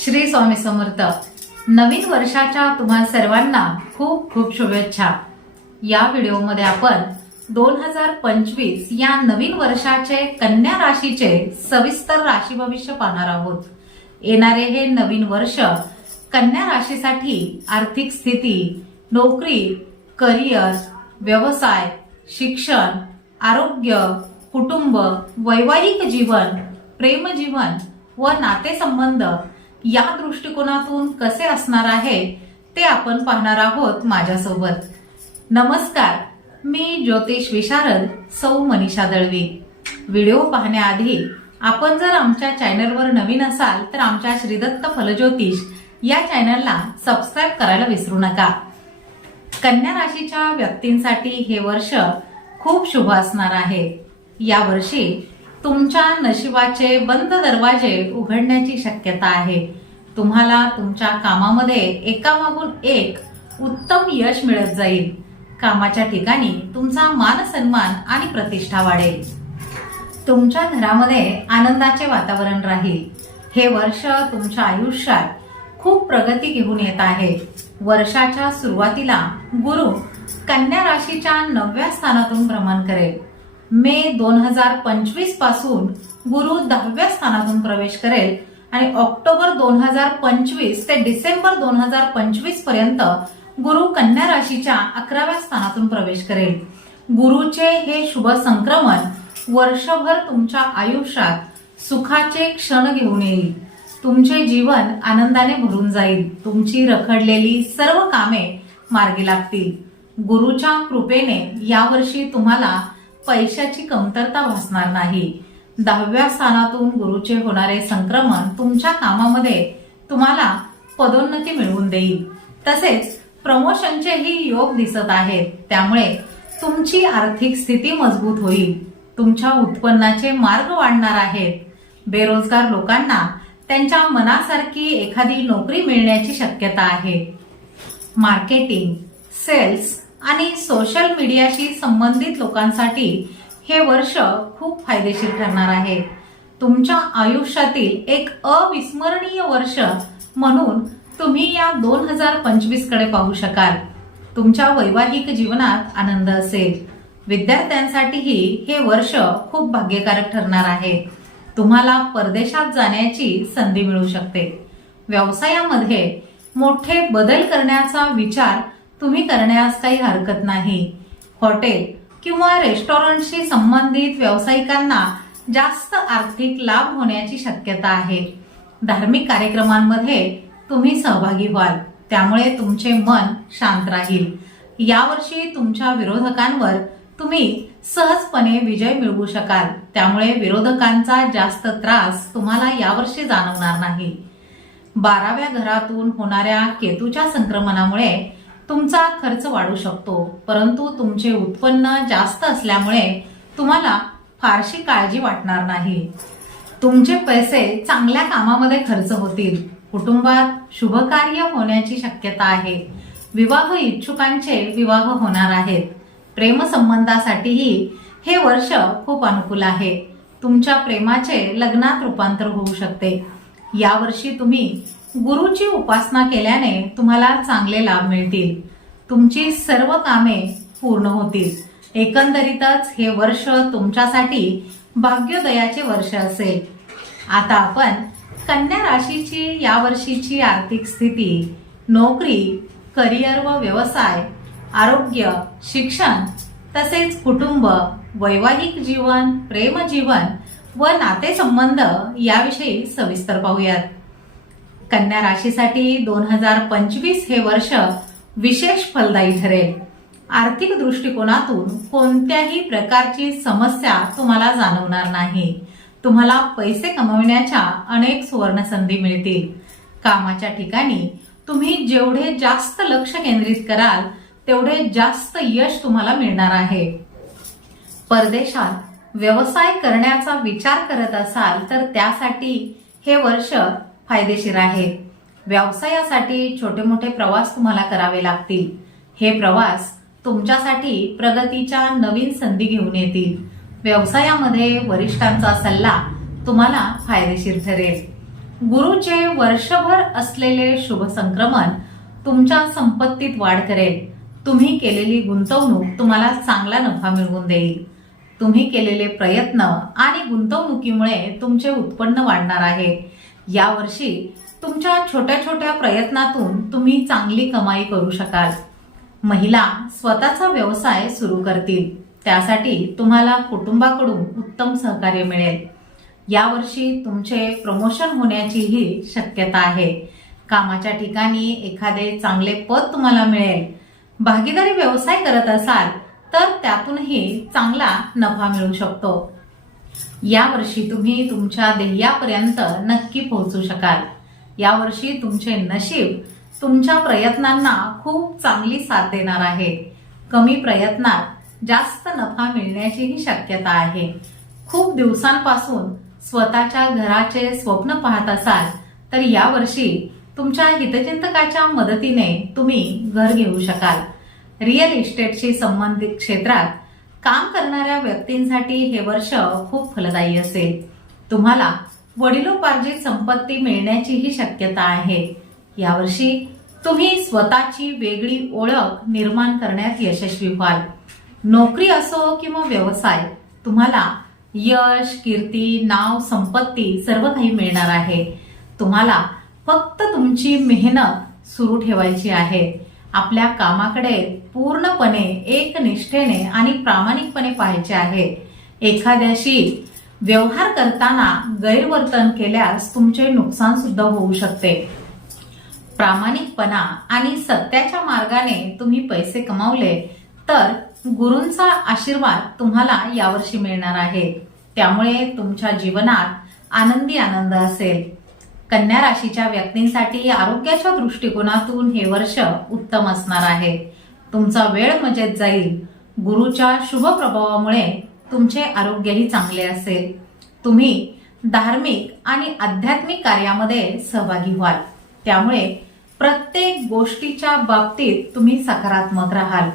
श्री स्वामी समर्थ. नवीन वर्षाच्या तुम्हा सर्वांना खूप खूप शुभेच्छा. या व्हिडिओमध्ये आपण दोन हजार पंचवीस या नवीन वर्षाचे कन्या राशीचे सविस्तर राशी भविष्य पाहणार आहोत. येणारे हे नवीन वर्ष कन्या राशीसाठी आर्थिक स्थिती नोकरी करिअर व्यवसाय शिक्षण आरोग्य कुटुंब वैवाहिक जीवन प्रेमजीवन व नातेसंबंध या दृष्टिकोनातून कसे असणार आहे ते आपण पाहणार आहोत माझ्यासोबत. नमस्कार मी ज्योतिष विशारद सौ मनीषा दळवी. व्हिडिओ पाहण्याआधी आपण जर आमच्या चॅनलवर नवीन असाल तर आमच्या श्रीदत्त फलज्योतिष या चॅनलला सबस्क्राईब करायला विसरू नका. कन्या राशीच्या व्यक्तींसाठी हे वर्ष खूप शुभ असणार आहे. या वर्षी तुमच्या नशिबाचे बंद दरवाजे उघडण्याची शक्यता आहे. तुम्हाला तुमच्या कामामध्ये एकामागून एक उत्तम यश मिळत जाईल. कामाच्या ठिकाणी तुमचा मान सन्मान आणि प्रतिष्ठा वाढेल. तुमच्या घरामध्ये आनंदाचे वातावरण राहील. हे वर्ष तुमच्या आयुष्यात खूप प्रगती घेऊन येत आहे. वर्षाच्या सुरुवातीला गुरु कन्या राशीच्या नवव्या स्थानातून भ्रमण करेल. मे दोन हजार पंचवीसपासून गुरु दहाव्या स्थानातून प्रवेश करेल. आणि ऑक्टोबर दोन हजार पंचवीस ते डिसेंबर दोन हजार पंचवीसपर्यंत गुरु कन्या राशीच्या अकराव्या स्थानातून प्रवेश करेल. गुरुचे हे शुभ संक्रमण वर्षभर तुमच्या आयुष्यात सुखाचे क्षण घेऊन येईल. तुमचे जीवन आनंदाने भरून जाईल. तुमची रखडलेली सर्व कामे मार्गी लागतील. गुरुच्या कृपेने यावर्षी तुम्हाला पैशाची कमतरता भासणार नाही. दहाव्या स्थानातून गुरुचे होणारे संक्रमण तुमच्या कामामध्ये तुम्हाला पदोन्नती मिळवून देईल. तसेच प्रमोशनचेही योग दिसत आहेत. त्यामुळे तुमची आर्थिक स्थिती मजबूत होईल. तुमच्या उत्पन्नाचे मार्ग वाढणार आहेत. बेरोजगार लोकांना त्यांच्या मनासारखी एखादी नोकरी मिळण्याची शक्यता आहे. मार्केटिंग सेल्स आणि सोशल मीडियाशी संबंधित लोकांसाठी हे वर्ष खूप फायदेशीर ठरणार आहे. तुमच्या आयुष्यातील एक अविस्मरणीय वर्ष म्हणून तुम्ही या दोन हजार पंचवीसकडे पाहू शकाल. तुमच्या वैवाहिक जीवनात आनंद असेल. विद्यार्थ्यांसाठीही हे वर्ष खूप भाग्यकारक ठरणार आहे. तुम्हाला परदेशात जाण्याची संधी मिळू शकते. व्यवसायामध्ये मोठे बदल करण्याचा विचार तुम्ही करण्यास काही हरकत नाही. हॉटेल किंवा रेस्टॉरंटशी संबंधित व्यावसायिकांना जास्त आर्थिक लाभ होण्याची शक्यता आहे. धार्मिक कार्यक्रमांमध्ये तुम्ही सहभागी व्हाल त्यामुळे तुमचे मन शांत राहील. यावर्षी तुमच्या विरोधकांवर तुम्ही सहजपणे विजय मिळवू शकाल त्यामुळे विरोधकांचा जास्त त्रास तुम्हाला यावर्षी जाणवणार नाही. बाराव्या घरातून होणाऱ्या केतूच्या संक्रमणामुळे तुमचा खर्च वाढू शकतो परंतु तुमचे उत्पन्न जास्त असल्यामुळे तुम्हाला फारशी काळजी वाटणार नाही. तुमचे पैसे चांगल्या कामामध्ये खर्च होतील. कुटुंबात शुभकार्य होण्याची शक्यता आहे. विवाह इच्छुकांचे विवाह होणार आहेत. प्रेमसंबंधासाठीही हे वर्ष खूप अनुकूल आहे. तुमच्या प्रेमाचे लग्नात रूपांतर होऊ शकते. यावर्षी तुम्ही गुरुची उपासना केल्याने तुम्हाला चांगले लाभ मिळतील. तुमची सर्व कामे पूर्ण होतील. एकंदरीतच हे वर्ष तुमच्यासाठी भाग्योदयाचे वर्ष असेल. आता आपण कन्या राशीची या वर्षीची आर्थिक स्थिती नोकरी करिअर व व्यवसाय आरोग्य शिक्षण तसेच कुटुंब वैवाहिक जीवन प्रेमजीवन व नातेसंबंध याविषयी सविस्तर पाहूयात. कन्या राशीसाठी दोन हजार पंचवीस हे वर्ष विशेष फलदायी ठरेल. आर्थिक दृष्टिकोनातून कोणत्याही प्रकारची समस्या तुम्हाला जाणवणार नाही. तुम्हाला पैसे कमविण्याच्या अनेक सुवर्ण संधी मिळतील. कामाच्या ठिकाणी तुम्ही जेवढे जास्त लक्ष केंद्रित कराल तेवढे जास्त यश तुम्हाला मिळणार आहे. परदेशात व्यवसाय करण्याचा विचार करत असाल तर त्यासाठी हे वर्ष फायदेशीर आहे. व्यवसायासाठी छोटे मोठे प्रवास तुम्हाला करावे लागतील. हे प्रवास तुमच्यासाठी प्रगतीच्या नवीन संधी घेऊन येतील. व्यवसायामध्ये वरिष्ठांचा सल्ला तुम्हाला फायदेशीर ठरेल. गुरुचे वर्षभर असलेले शुभ संक्रमण तुमच्या संपत्तीत वाढ करेल. तुम्ही केलेली गुंतवणूक तुम्हाला चांगला नफा मिळवून देईल. तुम्ही केलेले प्रयत्न आणि गुंतवणुकीमुळे तुमचे उत्पन्न वाढणार आहे. यावर्षी तुमच्या छोट्या छोट्या प्रयत्नातून तुम्ही चांगली कमाई करू शकाल. महिला स्वतःचा व्यवसाय सुरू करतील. त्यासाठी तुम्हाला कुटुंबाकडून उत्तम सहकार्य मिळेल. यावर्षी तुमचे प्रमोशन होण्याचीही शक्यता आहे. कामाच्या ठिकाणी एखादे चांगले पद तुम्हाला मिळेल. भागीदारी व्यवसाय करत असाल तर त्यातूनही चांगला नफा मिळू शकतो. यावर्षी तुम्ही तुमच्या ध्येयापर्यंत नक्की पोहोचू शकाल. यावर्षी तुमचे नशीब तुमच्या प्रयत्नांना खूप चांगली साथ देणार आहे. कमी प्रयत्नात जास्त नफा मिळण्याचीही शक्यता आहे. खूप दिवसांपासून स्वतःच्या घराचे स्वप्न पाहत असाल तर यावर्षी तुमच्या हितचिंतकाच्या मदतीने तुम्ही घर घेऊ शकाल. रिअल इस्टेटशी संबंधित क्षेत्रात काम करणाऱ्या व्यक्तींसाठी हे वर्ष खूप फलदायी असेल. तुम्हाला वडिलोपार्जित संपत्ती मिळण्याचीही शक्यता आहे. यावर्षी तुम्ही स्वतःची वेगळी ओळख निर्माण करण्यात यशस्वी व्हाल. नोकरी असो किंवा व्यवसाय तुम्हाला यश कीर्ती नाव संपत्ती सर्व काही मिळणार आहे. तुम्हाला फक्त तुमची मेहनत सुरू ठेवायची आहे. आपल्या कामाकडे पूर्णपणे एक निष्ठेने आणि प्रामाणिकपणे पाहायचे आहे. एखाद्याशी व्यवहार करताना गैरवर्तन केल्यास तुमचे नुकसान सुद्धा होऊ शकते. प्रामाणिकपणा आणि सत्याच्या मार्गाने तुम्ही पैसे कमावले तर गुरूंचा आशीर्वाद तुम्हाला यावर्षी मिळणार आहे. त्यामुळे तुमच्या जीवनात आनंदी आनंद असेल. कन्या राशीच्या व्यक्तींसाठी आरोग्याच्या दृष्टिकोनातून हे वर्ष उत्तम असणार आहे. तुमचा वेळ मजेत जाईल. गुरुच्या शुभ प्रभावामुळे तुमचे आरोग्यही चांगले असेल. तुम्ही धार्मिक आणि आध्यात्मिक कार्यामध्ये सहभागी व्हाल. त्यामुळे प्रत्येक गोष्टीच्या बाबतीत तुम्ही सकारात्मक राहाल.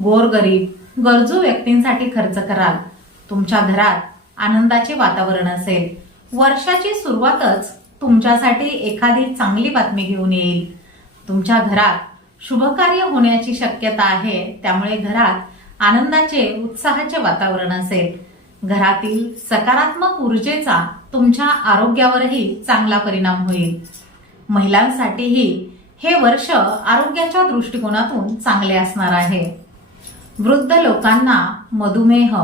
गोरगरीब गरजू व्यक्तींसाठी खर्च कराल. तुमच्या घरात आनंदाचे वातावरण असेल. वर्षाची सुरुवातच तुमच्यासाठी एखादी चांगली बातमी घेऊन येईल. तुमच्या घरात शुभकार्य होण्याची शक्यता आहे त्यामुळे घरात आनंदाचे उत्साहाचे वातावरण असेल. घरातील सकारात्मक ऊर्जेचा तुमच्या आरोग्यावरही चांगला परिणाम होईल. महिलांसाठीही हे वर्ष आरोग्याच्या दृष्टिकोनातून चांगले असणार आहे. वृद्ध लोकांना मधुमेह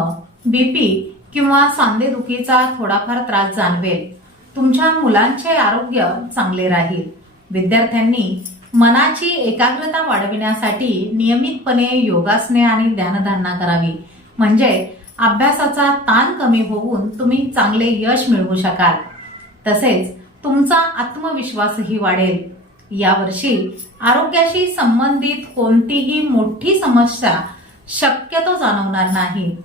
बीपी किंवा सांधेदुखीचा थोडाफार त्रास जाणवेल. तुमच्या मुलांचे आरोग्य चांगले राहील. विद्यार्थ्यांनी मनाची एकाग्रता वाढविण्यासाठी नियमितपणे योगासने आणि ध्यानधारणा करावी. म्हणजे अभ्यासाचा ताण कमी होऊन तुम्ही चांगले यश मिळवू शकाल. तसेच तुमचा आत्मविश्वासही वाढेल. यावर्षी आरोग्याशी संबंधित कोणतीही मोठी समस्या शक्यतो जाणवणार नाही.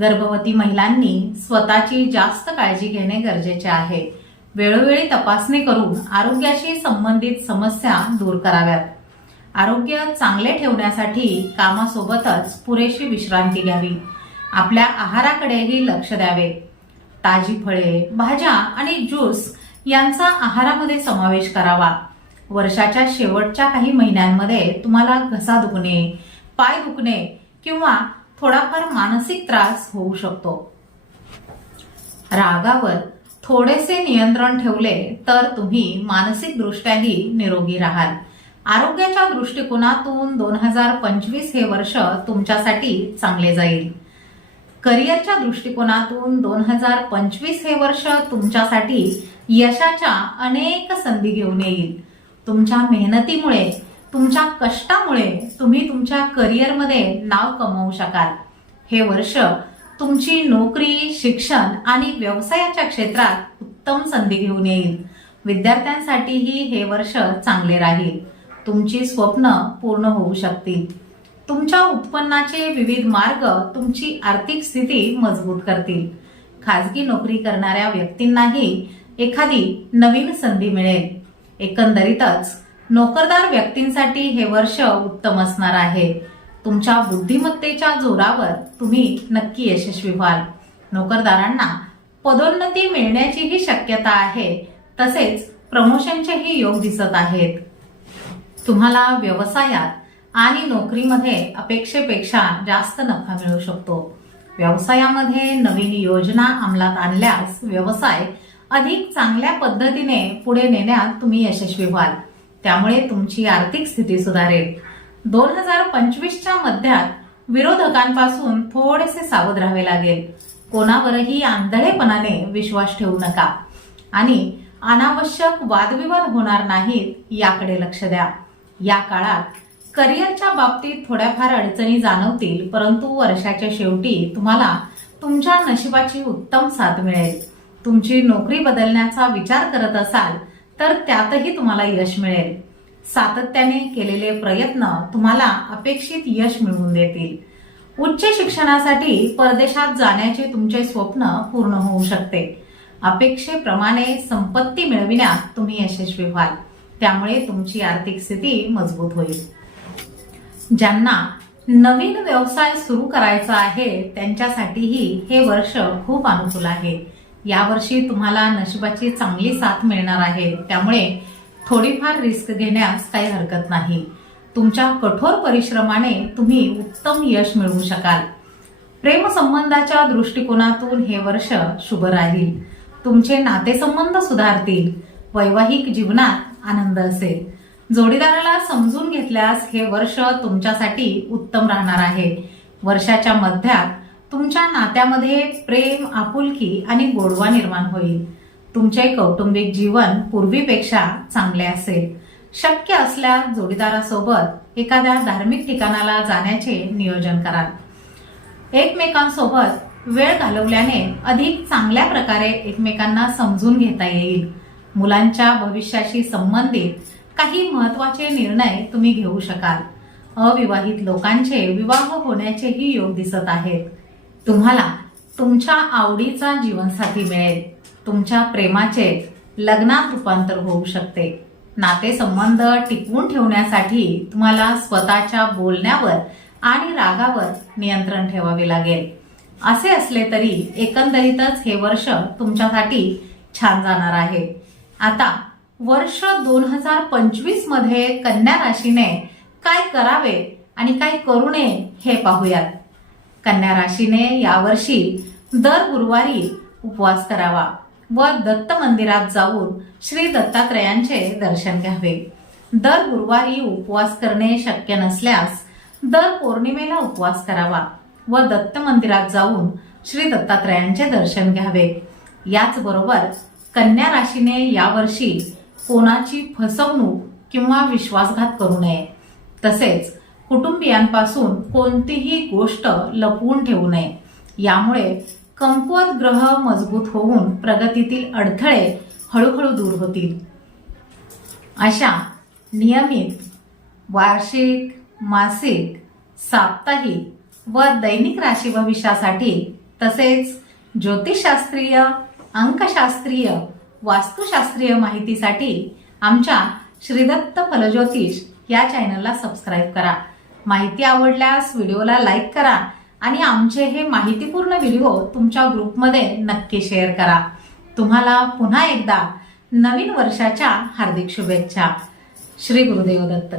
गर्भवती महिलांनी स्वतःची जास्त काळजी घेणे गरजेचे आहे. वेळोवेळी तपासणी करून आरोग्याशी संबंधित समस्या दूर कराव्यात. आरोग्य चांगले ठेवण्यासाठी कामासोबतच पुरेशी विश्रांती घ्यावी. आपल्या आहाराकडेही लक्ष द्यावे. ताजी फळे भाज्या आणि ज्यूस यांचा आहारामध्ये समावेश करावा. वर्षाच्या शेवटच्या काही महिन्यांमध्ये तुम्हाला घसा दुखणे पाय दुखणे किंवा थोडाफार मानसिक त्रास होऊ शकतो. रागावर थोडेसे नियंत्रण ठेवले तर तुम्ही मानसिक दृष्ट्याही निरोगी राहाल. आरोग्याच्या दृष्टिकोनातून दोन हजार पंचवीस हे वर्ष तुमच्यासाठी चांगले जाईल. करिअरच्या दृष्टिकोनातून दोन हजार पंचवीस हे वर्ष तुमच्यासाठी यशाच्या अनेक संधी घेऊन येईल. तुमच्या मेहनतीमुळे तुमच्या कष्टामुळे तुम्ही तुमच्या करिअरमध्ये नाव कमवू शकाल. हे वर्ष तुमची नोकरी शिक्षण आणि व्यवसायाच्या क्षेत्रात उत्तम संधी घेऊन येईल. विद्यार्थ्यांसाठीही हे वर्ष चांगले राहील. तुमची स्वप्न पूर्ण होऊ शकतील. तुमच्या उत्पन्नाचे विविध मार्ग तुमची आर्थिक स्थिती मजबूत करतील. खाजगी नोकरी करणाऱ्या व्यक्तींनाही एखादी नवीन संधी मिळेल. एकंदरीतच नोकरदार व्यक्तींसाठी हे वर्ष उत्तम असणार आहे. तुमच्या बुद्धिमत्तेच्या जोरावर तुम्ही नक्की यशस्वी व्हाल. नोकरदारांना पदोन्नती मिळण्याचीही शक्यता आहे. तसेच प्रमोशनचेही योग दिसत आहेत. तुम्हाला व्यवसायात आणि नोकरीमध्ये अपेक्षेपेक्षा जास्त नफा मिळू शकतो. व्यवसायामध्ये नवीन योजना अंमलात आणल्यास व्यवसाय अधिक चांगल्या पद्धतीने पुढे नेण्यात तुम्ही यशस्वी व्हाल. त्यामुळे तुमची आर्थिक स्थिती सुधारेल. दोन हजार पंचवीसच्या मध्यात विरोधकांपासून थोडेसे सावध राहावे लागेल. कोणावरही आंधळेपणाने विश्वास ठेवू नका. आणि अनावश्यक वादविवाद होणार नाहीत याकडे लक्ष द्या. या काळात करिअरच्या बाबतीत थोड्याफार अडचणी जाणवतील परंतु वर्षाच्या शेवटी तुम्हाला तुमच्या नशिबाची उत्तम साथ मिळेल. तुमची नोकरी बदलण्याचा विचार करत असाल तर त्यातही तुम्हाला यश मिळेल. सातत्याने केलेले प्रयत्न तुम्हाला अपेक्षित यश मिळवून देतील. उच्च शिक्षणासाठी परदेशात जाण्याचे तुमचे स्वप्न पूर्ण होऊ शकते. अपेक्षेप्रमाणे संपत्ती मिळविण्यात तुम्ही यशस्वी व्हाल. त्यामुळे तुमची आर्थिक स्थिती मजबूत होईल. ज्यांना नवीन व्यवसाय सुरू करायचा आहे त्यांच्यासाठीही हे वर्ष खूप अनुकूल आहे. यावर्षी तुम्हाला नशिबाची चांगली साथ मिळणार आहे. त्यामुळे थोडीफार रिस्क घेण्यास काही हरकत नाही. तुमच्या कठोर परिश्रमाने तुम्ही उत्तम यश मिळवू शकाल. प्रेम संबंधाच्या दृष्टिकोनातून हे वर्ष शुभ राहील. तुमचे नातेसंबंध सुधारतील. वैवाहिक जीवनात आनंद असेल. जोडीदाराला समजून घेतल्यास हे वर्ष तुमच्यासाठी उत्तम राहणार आहे. वर्षाच्या मध्यात तुमच्या नात्यामध्ये प्रेम आपुलकी आणि गोडवा निर्माण होईल. तुमचे कौटुंबिक जीवन पूर्वीपेक्षा चांगले असेल. शक्य असल्यास जोडीदारासोबत एखाद्या धार्मिक ठिकाणाला जाण्याचे नियोजन कराल. एकमेकांसोबत वेळ घालवल्याने अधिक चांगल्या प्रकारे एकमेकांना समजून घेता येईल. मुलांच्या भविष्याशी संबंधित काही महत्त्वाचे निर्णय तुम्ही घेऊ शकाल. अविवाहित लोकांचे विवाह होण्याचेही योग दिसत आहेत. तुम्हाला तुमच्या आवडीचा जीवनसाथी मिळेल. तुमच्या प्रेमाचे लग्नात रूपांतर होऊ शकते. नातेसंबंध टिकवून ठेवण्यासाठी तुम्हाला स्वतःच्या बोलण्यावर आणि रागावर नियंत्रण ठेवावे लागेल. असे असले तरी एकंदरीतच हे वर्ष तुमच्यासाठी छान जाणार आहे. आता वर्ष दोन हजार पंचवीसमध्ये कन्या राशीने काय करावे आणि काय करू नये हे पाहूयात. कन्या राशीने यावर्षी दर गुरुवारी उपवास करावा. व दत्त मंदिरात जाऊन श्री दत्तात्रयांचे दर्शन घ्यावे. दर गुरुवारी उपवास करणे शक्य नसल्यास दर पौर्णिमेला उपवास करावा व दत्त मंदिरात जाऊन श्री दत्तात्रयांचे दर्शन घ्यावे. याचबरोबर कन्या राशीने यावर्षी कोणाची फसवणूक किंवा विश्वासघात करू नये. तसेच कुटुंबियांपासून कोणतीही गोष्ट लपवून ठेवू नये. यामुळे कमकुवत ग्रह मजबूत होऊन प्रगतीतील अडथळे हळूहळू दूर होतील. अशा नियमित वार्षिक मासिक साप्ताहिक व दैनिक राशी भविष्यासाठी तसेच ज्योतिषशास्त्रीय अंकशास्त्रीय वास्तुशास्त्रीय माहितीसाठी आमच्या श्रीदत्त फलज्योतिष या चॅनलला सबस्क्राईब करा. माहिती आवडल्यास व्हिडिओला लाईक करा आणि आमचे हे माहितीपूर्ण व्हिडिओ तुमच्या ग्रुपमध्ये नक्की शेअर करा. तुम्हाला पुन्हा एकदा नवीन वर्षाच्या हार्दिक शुभेच्छा. श्री गुरुदेव दत्त.